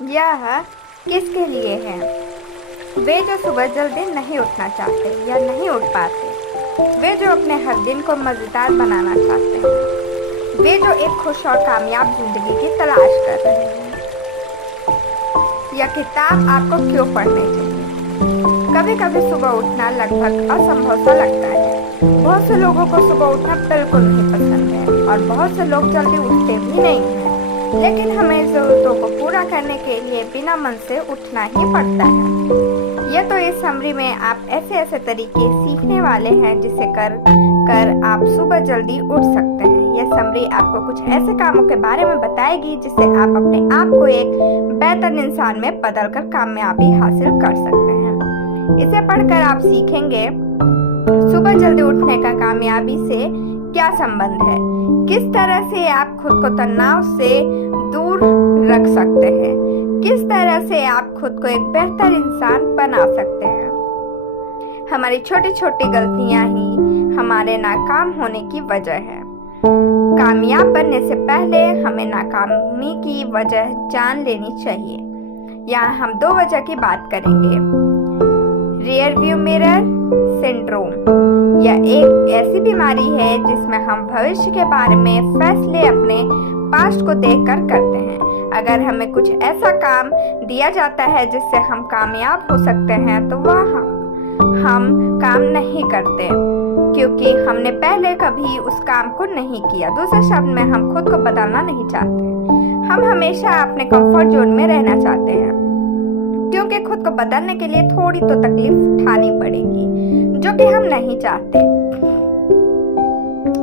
यह किसके लिए है? वे जो सुबह जल्दी नहीं उठना चाहते या नहीं उठ पाते, वे जो अपने हर दिन को मज़ेदार बनाना चाहते हैं, वे जो एक खुश और कामयाब जिंदगी की तलाश कर रहे हैं। यह किताब आपको क्यों पढ़नी चाहिए? कभी कभी सुबह उठना लगभग असंभव सा लगता है। बहुत से लोगों को सुबह उठना बिल्कुल नहीं पसंद है और बहुत से लोग जल्दी उठते भी नहीं हैं। लेकिन हमें ज़रूरतों को पूरा करने के लिए बिना मन से उठना ही पड़ता है। यह तो इस समरी में आप ऐसे ऐसे तरीके सीखने वाले हैं जिसे कर आप सुबह जल्दी उठ सकते हैं। यह समरी आपको कुछ ऐसे कामों के बारे में बताएगी जिससे आप अपने आप को एक बेहतर इंसान में बदलकर कामयाबी हासिल कर सकते हैं। इसे पढ़कर आप सीखेंगे सुबह जल्दी उठने का कामयाबी से क्या संबंध है, किस तरह से आप खुद को तनाव से दूर रख सकते हैं, किस तरह से आप खुद को एक बेहतर इंसान बना सकते हैं। हमारी छोटी छोटी गलतियां ही हमारे नाकाम होने की वजह है। कामयाब बनने से पहले हमें नाकामी की वजह जान लेनी चाहिए। यहाँ हम दो वजह की बात करेंगे। रियर व्यू मिरर सिंड्रोम यह एक ऐसी बीमारी है जिसमें हम भविष्य के बारे में फैसले अपने पास्ट को देखकर करते हैं। अगर हमें कुछ ऐसा काम दिया जाता है जिससे हम कामयाब हो सकते हैं तो वह हम काम नहीं करते क्योंकि हमने पहले कभी उस काम को नहीं किया। दूसरे शब्द में हम खुद को बदलना नहीं चाहते। हम हमेशा अपने कंफर्ट जोन में रहना चाहते हैं क्योंकि खुद को बदलने के लिए थोड़ी तो तकलीफ उठानी पड़ेगी जो कि हम नहीं चाहते।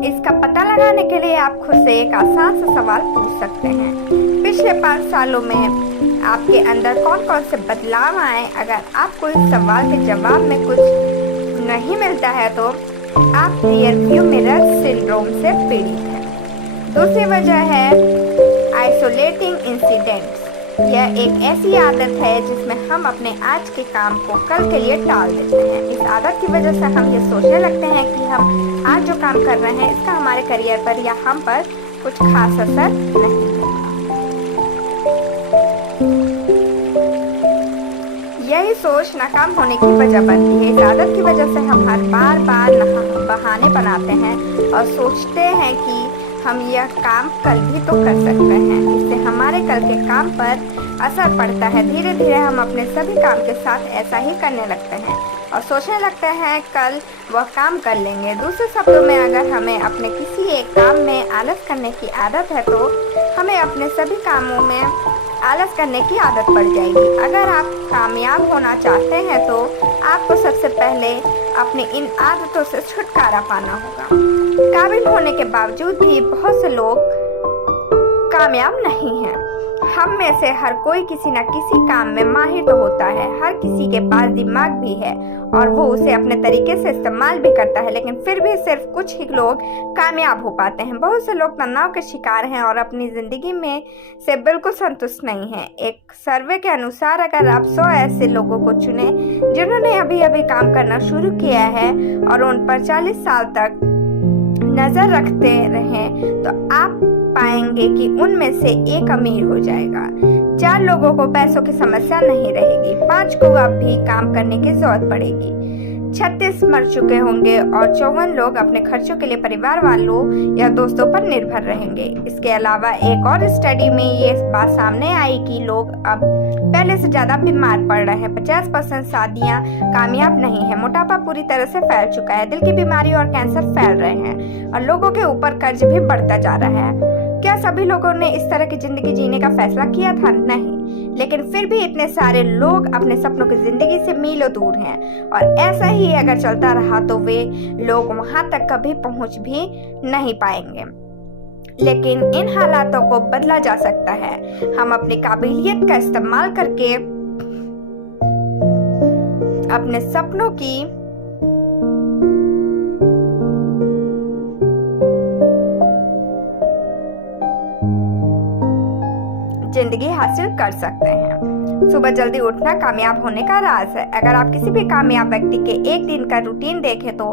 इसका पता लगाने के लिए आप खुद से एक आसान सा सवाल पूछ सकते हैं। पिछले 5 सालों में आपके अंदर कौन कौन से बदलाव आए? अगर आपको इस सवाल के जवाब में कुछ नहीं मिलता है तो आप रियर व्यू मिरर सिंड्रोम से पीड़ित हैं। दूसरी वजह है आइसोलेटिंग इंसिडेंट्स। यह एक ऐसी आदत है जिसमें हम अपने आज के काम को कल के लिए टाल देते हैं। इस आदत की वजह से हम ये सोचने लगते हैं कि हम आज जो काम कर रहे हैं इसका हमारे करियर पर या हम पर कुछ खास असर नहीं है। यही सोच नाकाम होने की वजह बनती है। इस आदत की वजह से हम हर बार बहाने बनाते हैं और सोचते हैं कि हम यह काम कल भी तो कर सकते हैं। इससे हमारे कल के काम पर असर पड़ता है। धीरे धीरे हम अपने सभी काम के साथ ऐसा ही करने लगते हैं और सोचने लगते हैं कल वह काम कर लेंगे। दूसरे शब्दों में अगर हमें अपने किसी एक काम में आलस करने की आदत है तो हमें अपने सभी कामों में आलस करने की आदत पड़ जाएगी। अगर आप कामयाब होना चाहते हैं तो आपको सबसे पहले अपनी इन आदतों से छुटकारा पाना होगा। काबिल होने के बावजूद भी बहुत से लोग कामयाब नहीं हैं। हम में से हर कोई किसी न किसी काम में माहिर तो होता है। हर किसी के पास दिमाग भी है और वो उसे अपने तरीके से इस्तेमाल भी करता है, लेकिन फिर भी सिर्फ कुछ ही लोग कामयाब हो पाते हैं। बहुत से लोग तनाव के शिकार हैं और अपनी जिंदगी में से बिल्कुल संतुष्ट नहीं हैं। एक सर्वे के अनुसार अगर आप 100 ऐसे लोगों को चुने जिन्होंने अभी अभी काम करना शुरू किया है और उन पर 40 साल तक नजर रखते रहें तो आप पाएंगे कि उनमें से एक अमीर हो जाएगा। 4 लोगों को पैसों की समस्या नहीं रहेगी। 5 को अब भी काम करने की जरूरत पड़ेगी। 36 मर चुके होंगे और 54 लोग अपने खर्चों के लिए परिवार वालों या दोस्तों पर निर्भर रहेंगे। इसके अलावा एक और स्टडी में ये बात सामने आई कि लोग अब पहले से ज्यादा बीमार पड़ रहे हैं। 50% शादियां कामयाब नहीं है। मोटापा पूरी तरह से फैल चुका है। दिल की बीमारी और कैंसर फैल रहे हैं और लोगों के ऊपर कर्ज भी बढ़ता जा रहा है। क्या सभी लोगों ने इस तरह की जिंदगी जीने का फैसला किया था? नहीं, लेकिन फिर भी इतने सारे लोग अपने सपनों की जिंदगी से मीलों दूर हैं और ऐसा ही अगर चलता रहा तो वे लोग वहां तक कभी पहुंच भी नहीं पाएंगे। लेकिन इन हालातों को बदला जा सकता है। हम अपनी काबिलियत का इस्तेमाल करके अपने सपनों की जिंदगी हासिल कर सकते हैं। सुबह जल्दी उठना कामयाब होने का राज है। अगर आप किसी भी कामयाब व्यक्ति के एक दिन का रूटीन देखें तो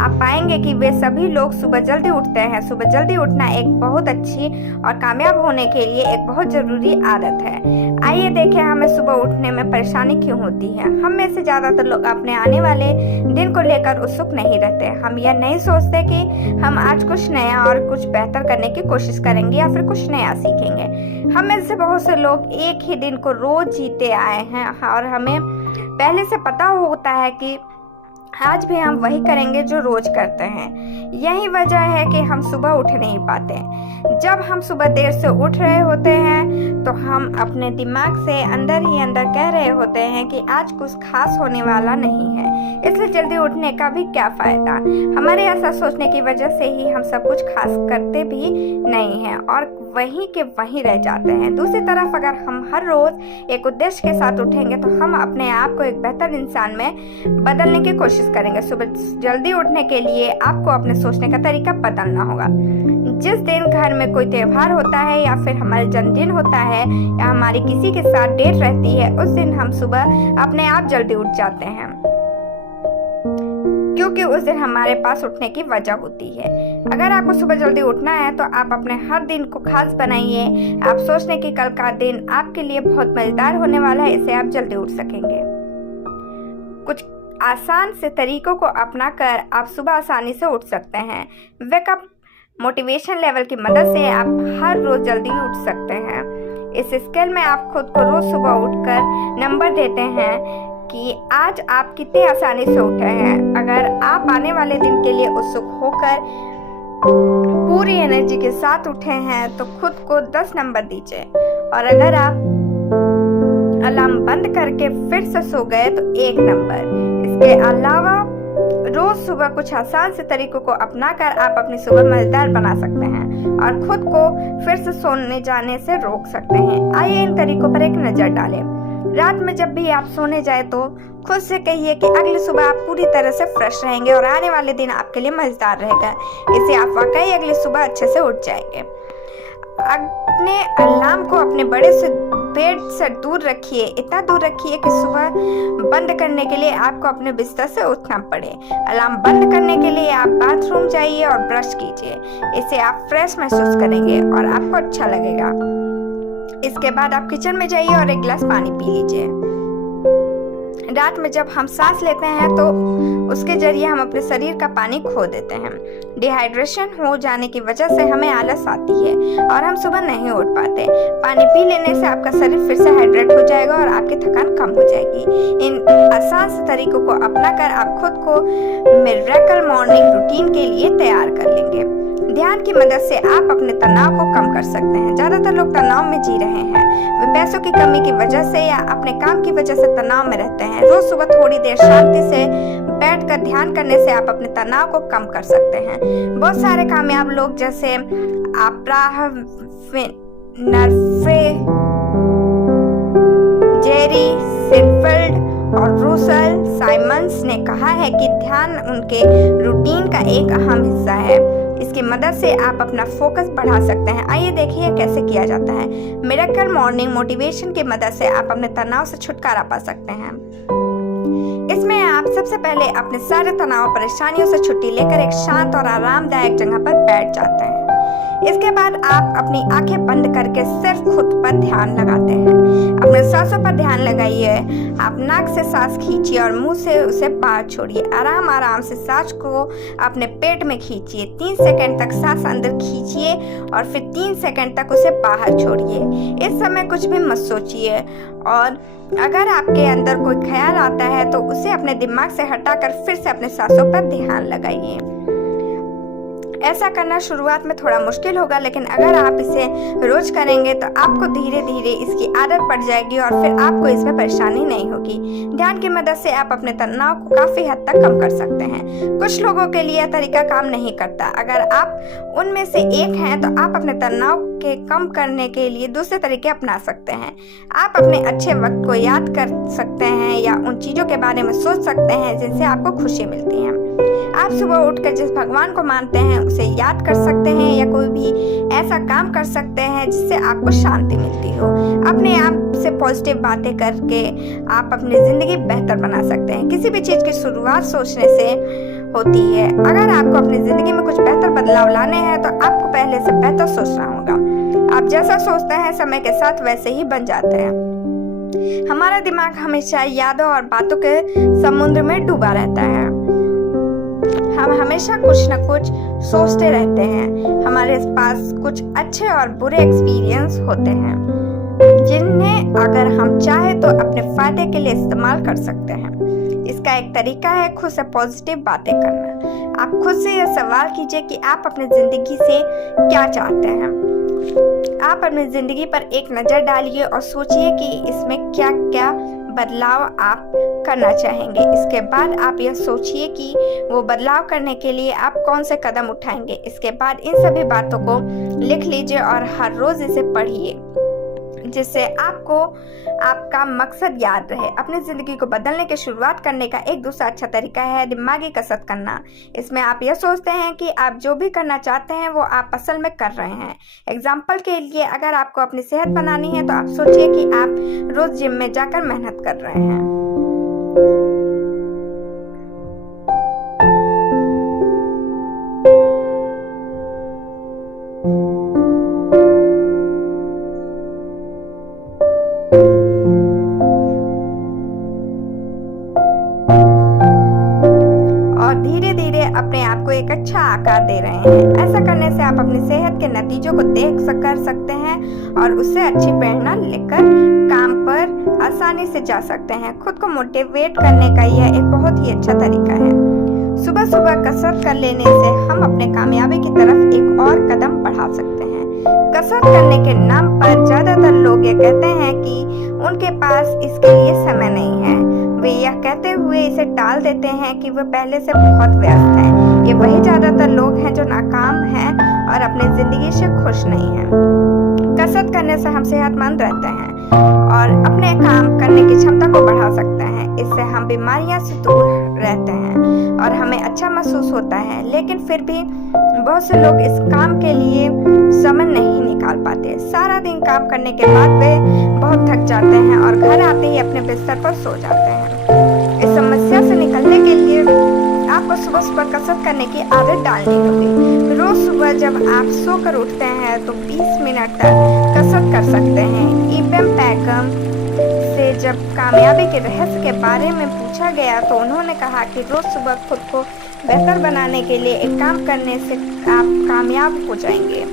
आप पाएंगे कि वे सभी लोग सुबह जल्दी उठते हैं। सुबह जल्दी उठना एक बहुत अच्छी और कामयाब होने के लिए एक बहुत जरूरी आदत है। आइए देखें हमें सुबह उठने में परेशानी क्यों होती है। हम में से ज़्यादातर लोग अपने आने वाले दिन को लेकर उत्सुक नहीं रहते। हम यह नहीं सोचते कि हम आज कुछ नया और कुछ बेहतर करने की कोशिश करेंगे या फिर कुछ नया सीखेंगे। हम में से बहुत से लोग एक ही दिन को रोज जीते आए हैं और हमें पहले से पता होता है कि आज भी हम वही करेंगे जो रोज करते हैं। यही वजह है कि हम सुबह उठ नहीं पाते। जब हम सुबह देर से उठ रहे होते हैं तो हम अपने दिमाग से अंदर ही अंदर कह रहे होते हैं कि आज कुछ खास होने वाला नहीं है, इसलिए जल्दी उठने का भी क्या फायदा। हमारे ऐसा सोचने की वजह से ही हम सब कुछ खास करते भी नहीं हैं और वहीं के वहीं रह जाते हैं। दूसरी तरफ अगर हम हर रोज एक उद्देश्य के साथ उठेंगे तो हम अपने आप को एक बेहतर इंसान में बदलने की कोशिश करेंगे। सुबह जल्दी उठने के लिए आपको अपने सोचने का तरीका बदलना होगा। जिस दिन घर में कोई त्योहार होता है या फिर हमारा जन्मदिन होता है या हमारी किसी के साथ डेट रहती है, उस दिन हम सुबह अपने आप जल्दी उठ जाते हैं क्योंकि उस दिन हमारे पास उठने की वजह होती है। अगर आपको सुबह जल्दी उठना है तो आप अपने हर दिन को खास बनाइए। आप सोचने कि कल का दिन आपके लिए बहुत मजेदार होने वाला है, इससे आप जल्दी उठ सकेंगे। कुछ आसान से तरीकों को अपनाकर आप सुबह आसानी से उठ सकते हैं। वेकअप मोटिवेशन लेवल की मदद से आप हर रोज जल्दी उठ सकते हैं। इस स्केल में आप खुद को रोज सुबह उठकर नंबर देते हैं कि आज आप कितनी आसानी से उठे हैं। अगर आप आने वाले दिन के लिए उत्सुक होकर पूरी एनर्जी के साथ उठे हैं तो खुद को 10 नंबर दीजिए, और अगर आप अलार्म बंद करके फिर से सो गए तो 1 नंबर। इसके अलावा रोज सुबह कुछ आसान से तरीकों को अपनाकर आप अपनी सुबह मजेदार बना सकते हैं और खुद को फिर से सोने जाने से रोक सकते हैं। आइए इन तरीकों पर एक नजर डालें। रात में जब भी आप सोने जाए तो खुद से कहिए कि अगली सुबह आप पूरी तरह से फ्रेश रहेंगे और आने वाले दिन आपके लिए मजेदार रहेगा। इससे आप वाकई अगली सुबह अच्छे से उठ जाएंगे। अपने अलार्म को अपने बड़े से बेड से दूर रखिए, इतना दूर रखिए कि सुबह बंद करने के लिए आपको अपने बिस्तर से उठना पड़े। अलार्म बंद करने के लिए आप बाथरूम जाइए और ब्रश कीजिए। इससे आप फ्रेश महसूस करेंगे और आपको अच्छा लगेगा। इसके बाद आप किचन में जाइए और एक गिलास पानी पी लीजिए। रात में जब हम सांस लेते हैं तो उसके जरिए हम अपने शरीर का पानी खो देते हैं। डिहाइड्रेशन हो जाने की वजह से हमें आलस आती है और हम सुबह नहीं उठ पाते। पानी पी लेने से आपका शरीर फिर से हाइड्रेट हो जाएगा और आपकी थकान कम हो जाएगी। इन आसान से तरीकों को अपनाकर आप खुद को मिरेकल मॉर्निंग रूटीन के लिए तैयार कर लेंगे। ध्यान की मदद से आप अपने तनाव को कम कर सकते हैं। ज्यादातर लोग तनाव में जी रहे हैं। वे पैसों की कमी की वजह से या अपने काम की वजह से तनाव में रहते हैं। रोज सुबह थोड़ी देर शांति से बैठकर ध्यान करने से आप अपने तनाव को कम कर सकते हैं। बहुत सारे कामयाब लोग जैसे अब्राहम जेरी सिनफील्ड और रूसल साइमंड्स ने कहा है कि ध्यान उनके रूटीन का एक अहम हिस्सा है। इसकी मदद से आप अपना फोकस बढ़ा सकते हैं। आइए देखिए कैसे किया जाता है। मिरेकल मॉर्निंग मोटिवेशन की मदद से आप अपने तनाव से छुटकारा पा सकते हैं। इसमें आप सबसे पहले अपने सारे तनाव परेशानियों से छुट्टी लेकर एक शांत और आरामदायक जगह पर बैठ जाते हैं। इसके बाद आप अपनी आंखें बंद करके सिर्फ खुद पर ध्यान लगाते हैं। अपने सांसों पर ध्यान लगाइए। आप नाक से सांस खींचिए और मुंह से उसे बाहर छोड़िए। आराम आराम से सांस को अपने पेट में खींचिए। 3 सेकंड तक सांस अंदर खींचिए और फिर 3 सेकंड तक उसे बाहर छोड़िए। इस समय कुछ भी मत सोचिए और अगर आपके अंदर कोई ख्याल आता है तो उसे अपने दिमाग से हटाकर फिर से अपने सांसों पर ध्यान लगाइए। ऐसा करना शुरुआत में थोड़ा मुश्किल होगा, लेकिन अगर आप इसे रोज करेंगे तो आपको धीरे धीरे इसकी आदत पड़ जाएगी और फिर आपको इसमें परेशानी नहीं होगी। ध्यान की मदद से आप अपने तनाव को काफी हद तक कम कर सकते हैं। कुछ लोगों के लिए यह तरीका काम नहीं करता। अगर आप उनमें से एक हैं तो आप अपने तनाव के कम करने के लिए दूसरे तरीके अपना सकते हैं। आप अपने अच्छे वक्त को याद कर सकते हैं या उन चीजों के बारे में सोच सकते हैं जिनसे आपको खुशी मिलती है। आप सुबह उठकर जिस भगवान को मानते हैं उसे याद कर सकते हैं या कोई भी ऐसा काम कर सकते हैं जिससे आपको शांति मिलती हो। अपने आप से पॉजिटिव बातें करके आप अपनी जिंदगी बेहतर बना सकते हैं। किसी भी चीज की शुरुआत सोचने से होती है। अगर आपको अपनी जिंदगी में कुछ बेहतर बदलाव लाने हैं तो आपको पहले से बेहतर सोचना होगा। आप जैसा सोचते हैं समय के साथ वैसे ही बन जाते हैं। हमारा दिमाग हमेशा यादों और बातों के समुद्र में डूबा रहता है। हम हमेशा कुछ न कुछ सोचते रहते हैं। हमारे पास कुछ अच्छे और बुरे एक्सपीरियंस होते हैं जिन्हें अगर हम चाहें तो अपने फायदे के लिए इस्तेमाल कर सकते हैं। इसका एक तरीका है खुद से पॉजिटिव बातें करना। आप खुद से यह सवाल कीजिए कि आप अपनी जिंदगी से क्या चाहते हैं। आप अपनी जिंदगी पर एक नज़र डालिए और सोचिए कि इसमें क्या क्या बदलाव आप करना चाहेंगे। इसके बाद आप यह सोचिए कि वो बदलाव करने के लिए आप कौन से कदम उठाएंगे। इसके बाद इन सभी बातों को लिख लीजिए और हर रोज इसे पढ़िए, जिससे आपको आपका मकसद याद रहे। अपनी जिंदगी को बदलने की शुरुआत करने का एक दूसरा अच्छा तरीका है दिमागी कसरत करना। इसमें आप यह सोचते हैं कि आप जो भी करना चाहते हैं वो आप असल में कर रहे हैं। एग्जाम्पल के लिए, अगर आपको अपनी सेहत बनानी है तो आप सोचिए कि आप रोज जिम में जाकर मेहनत कर रहे हैं। धीरे धीरे अपने आप को एक अच्छा आकार दे रहे हैं। ऐसा करने से आप अपनी सेहत के नतीजों को कर सकते हैं और उससे अच्छी प्रेरणा लेकर काम पर आसानी से जा सकते हैं। खुद को मोटिवेट करने का यह एक बहुत ही अच्छा तरीका है। सुबह सुबह कसरत कर लेने से हम अपने कामयाबी की तरफ एक और कदम बढ़ा सकते हैं। कसरत करने के नाम पर ज्यादातर लोग ये कहते हैं कि उनके पास इसके लिए समय नहीं है। वे यह कहते हुए इसे टाल देते हैं कि वे पहले से बहुत व्यस्त हैं। ये वही ज्यादातर लोग हैं जो नाकाम हैं और अपनी जिंदगी से खुश नहीं हैं। कसरत करने से हम सेहतमंद रहते हैं और अपने काम करने की क्षमता को बढ़ा सकते हैं। इससे हम बीमारियां से दूर रहते हैं और हमें अच्छा महसूस होता है। लेकिन फिर भी बहुत से लोग इस काम के लिए समय नहीं निकाल पाते। सारा दिन काम करने के बाद वे बहुत थक जाते हैं और घर आते ही अपने बिस्तर पर सो जाते हैं। इस समस्या से निकलने के लिए आपको सुबह सुबह कसरत करने की आदत डालनी होगी। रोज सुबह जब आप सोकर उठते हैं तो 20 मिनट तक कसरत कर सकते हैं। इब्राहिम पैगम से जब कामयाबी के रहस्य के बारे में पूछा गया तो उन्होंने कहा कि रोज सुबह खुद को बेहतर बनाने के लिए एक काम करने से आप कामयाब हो जाएंगे।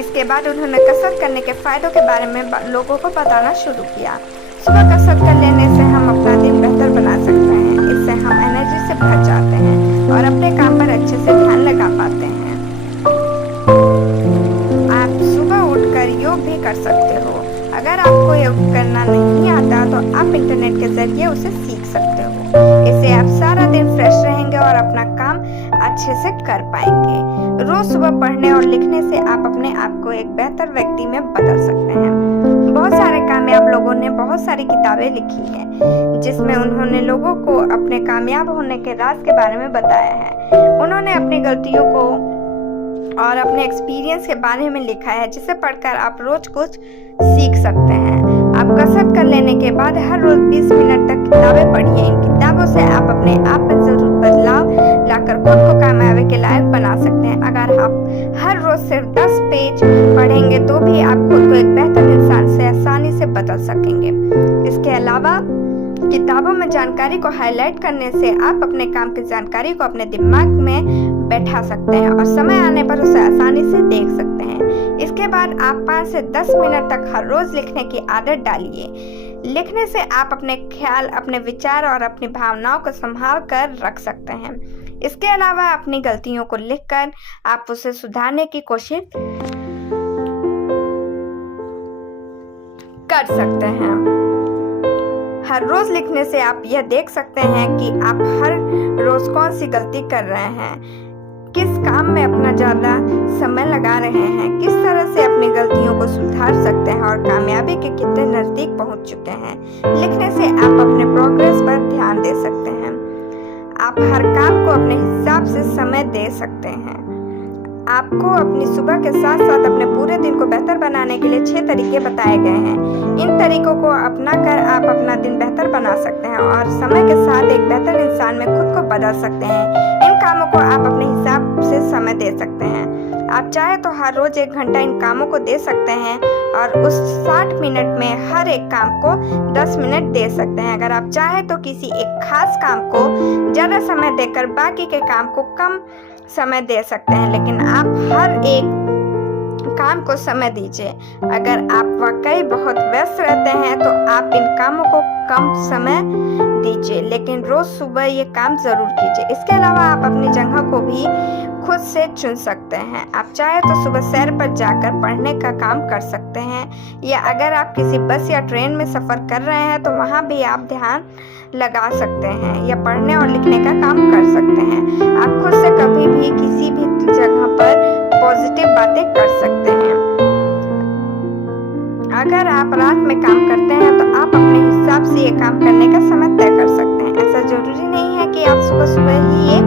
इसके बाद उन्होंने कसरत करने के फायदों के बारे में लोगों को बताना शुरू किया। सुबह कसरत कर लेने से हम अपना दिन बेहतर बना सकते हैं। इससे हम एनर्जी से भर जाते हैं और अपने काम पर अच्छे से ध्यान लगा पाते हैं। आप सुबह उठकर योग भी कर सकते हो। अगर आपको योग करना नहीं आता तो आप इंटरनेट के जरिए उसे सीख सकते हो। इससे आप सारा दिन फ्रेश रहेंगे और अपना काम अच्छे से कर पाएंगे। रोज सुबह पढ़ने और लिखने से आप अपने आप को एक बेहतर व्यक्ति में बदल सकते हैं। बहुत सारे कामयाब लोगों ने बहुत सारी किताबें लिखी हैं जिसमें उन्होंने लोगों को अपने कामयाब होने के राज के बारे में बताया है। उन्होंने अपनी गलतियों को और अपने एक्सपीरियंस के बारे में लिखा है, जिसे पढ़कर आप रोज कुछ सीख सकते हैं। आप कसरत कर लेने के बाद हर रोज 20 मिनट तक किताबें पढ़िए। इन किताबों से आप अपने आप में जरूर बदलाव लाकर खुद को कामयाबी के लायक बना सकते हैं। अगर आप हर रोज सिर्फ 10 पेज पढ़ेंगे तो भी आप खुद को एक बेहतर इंसान से आसानी से बदल सकेंगे। इसके अलावा किताबों में जानकारी को हाईलाइट करने से आप अपने काम की जानकारी को अपने दिमाग में बैठा सकते हैं और समय आने पर उसे आसानी से देख सकते हैं। इसके बाद आप 5 से 10 मिनट तक हर रोज लिखने की आदत डालिए। लिखने से आप अपने ख्याल, अपने विचार और अपनी भावनाओं को संभाल कर रख सकते हैं। इसके अलावा अपनी गलतियों को लिखकर आप उसे सुधारने की कोशिश कर सकते हैं। हर रोज लिखने से आप यह देख सकते हैं कि आप हर रोज कौन सी गलती कर रहे हैं, किस काम में अपना ज़्यादा समय लगा रहे हैं, किस तरह से अपनी गलतियों को सुधार सकते हैं और कामयाबी के कितने नज़दीक पहुंच चुके हैं। लिखने से आप अपने प्रोग्रेस पर ध्यान दे सकते हैं। आप हर काम को अपने हिसाब से समय दे सकते हैं। आपको अपनी सुबह के साथ साथ अपने पूरे दिन को बेहतर बनाने के लिए 6 तरीके बताए गए हैं। इन तरीकों को अपनाकर आप अपना दिन बेहतर बना सकते हैं और समय के साथ एक बेहतर इंसान में खुद को बदल सकते हैं। इन कामों को आप अपने हिसाब से समय दे सकते हैं। आप चाहे तो हर रोज 1 घंटा इन कामों को दे सकते हैं और उस 60 मिनट में हर एक काम को 10 मिनट दे सकते हैं। अगर आप चाहे तो किसी एक खास काम को ज़्यादा समय देकर बाकी के काम को कम समय दे सकते हैं, लेकिन आप हर एक काम को समय दीजिए। अगर आप वाकई बहुत व्यस्त रहते हैं तो आप इन कामों को कम समय दीजिए, लेकिन रोज सुबह ये काम जरूर कीजिए। इसके अलावा आप अपनी जगह को भी खुद से चुन सकते हैं। आप चाहे तो सुबह सैर पर जाकर पढ़ने का काम कर सकते हैं, या अगर आप किसी बस या ट्रेन में सफ़र कर रहे हैं तो वहाँ भी आप ध्यान लगा सकते हैं या पढ़ने और लिखने का काम कर सकते हैं। आप खुद से कभी भी किसी भी जगह पर पॉजिटिव बातें कर सकते हैं। अगर आप रात में काम करते हैं तो आप अपने हिसाब से ये काम करने का समय तय कर सकते हैं। ऐसा जरूरी नहीं है कि आप सुबह सुबह ही ये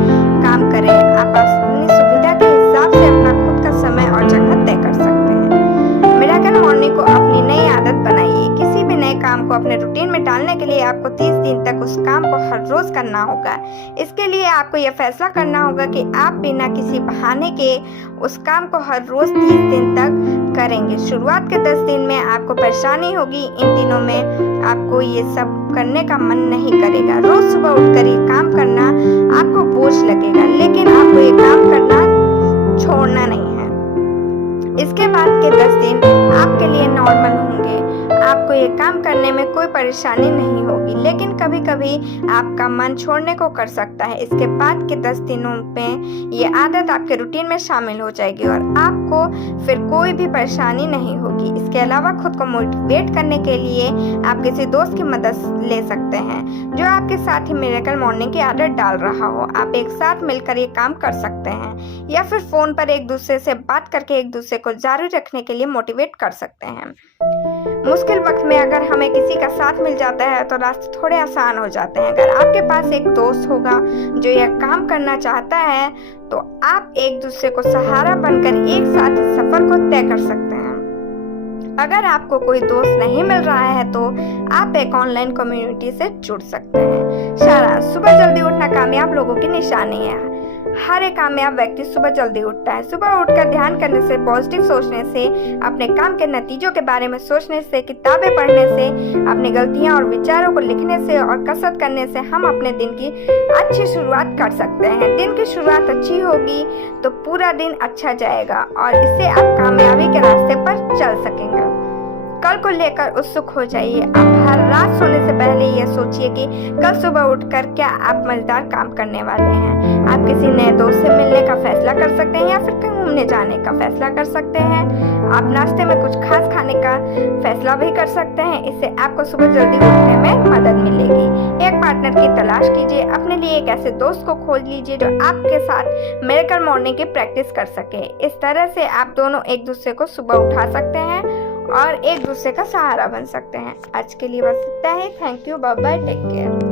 काम करें। आप अपनी सुविधा के हिसाब से अपना खुद का समय और जगह तय कर सकते हैं। मिरेकल मॉर्निंग को अपनी नई आदत बनाइए। किसी भी नए काम को अपने रूटीन में डालने के लिए आपको 30 दिन तक उस काम को हर रोज करना होगा। इसके लिए आपको यह फैसला करना होगा कि आप बिना किसी बहाने के उस काम को हर रोज 30 दिन तक करेंगे। शुरुआत के 10 दिन में आपको परेशानी होगी। इन दिनों में आपको ये सब करने का मन नहीं करेगा। रोज सुबह उठकर ये काम करना आपको बोझ लगेगा, लेकिन आपको ये काम करना छोड़ना नहीं है। इसके बाद के 10 दिन आपके लिए नॉर्मल होंगे। आपको ये काम करने में कोई परेशानी नहीं होगी, लेकिन कभी कभी आपका मन छोड़ने को कर सकता है। इसके बाद के 10 दिनों में ये आदत आपके रूटीन में शामिल हो जाएगी और आपको फिर कोई भी परेशानी नहीं होगी। इसके अलावा खुद को मोटिवेट करने के लिए आप किसी दोस्त की मदद ले सकते हैं जो आपके साथ ही मिरेकल मॉर्निंग की आदत डाल रहा हो। आप एक साथ मिलकर ये काम कर सकते हैं या फिर फोन पर एक दूसरे से बात करके एक दूसरे को जारी रखने के लिए मोटिवेट कर सकते हैं। मुश्किल वक्त में अगर हमें किसी का साथ मिल जाता है तो रास्ते थोड़े आसान हो जाते हैं। अगर आपके पास एक दोस्त होगा जो यह काम करना चाहता है तो आप एक दूसरे को सहारा बनकर एक साथ इस सफर को तय कर सकते हैं। अगर आपको कोई दोस्त नहीं मिल रहा है तो आप एक ऑनलाइन कम्युनिटी से जुड़ सकते हैं। सारांश, सुबह जल्दी उठना कामयाब लोगों की निशानी है। हर एक कामयाब व्यक्ति सुबह जल्दी उठता है। सुबह उठकर ध्यान करने से, पॉजिटिव सोचने से, अपने काम के नतीजों के बारे में सोचने से, किताबें पढ़ने से, अपनी गलतियां और विचारों को लिखने से और कसरत करने से हम अपने दिन की अच्छी शुरुआत कर सकते हैं। दिन की शुरुआत अच्छी होगी तो पूरा दिन अच्छा जाएगा और इससे आप कामयाबी के रास्ते पर चल सकेंगे। कल को लेकर उत्सुक हो जाइए। आप हर रात सोने से पहले यह सोचिए कि कल सुबह उठकर क्या आप मजेदार काम करने वाले हैं। आप किसी नए दोस्त से मिलने का फैसला कर सकते हैं या फिर कहीं घूमने जाने का फैसला कर सकते हैं। आप नाश्ते में कुछ खास खाने का फैसला भी कर सकते हैं। इससे आपको सुबह जल्दी उठने में मदद मिलेगी। एक पार्टनर की तलाश कीजिए। अपने लिए एक ऐसे दोस्त को खोज लीजिए जो आपके साथ मिरेकल मॉर्निंग की प्रैक्टिस कर सके। इस तरह से आप दोनों एक दूसरे को सुबह उठा सकते हैं और एक दूसरे का सहारा बन सकते हैं। आज के लिए बस इतना ही। Thank you, bye bye, take care.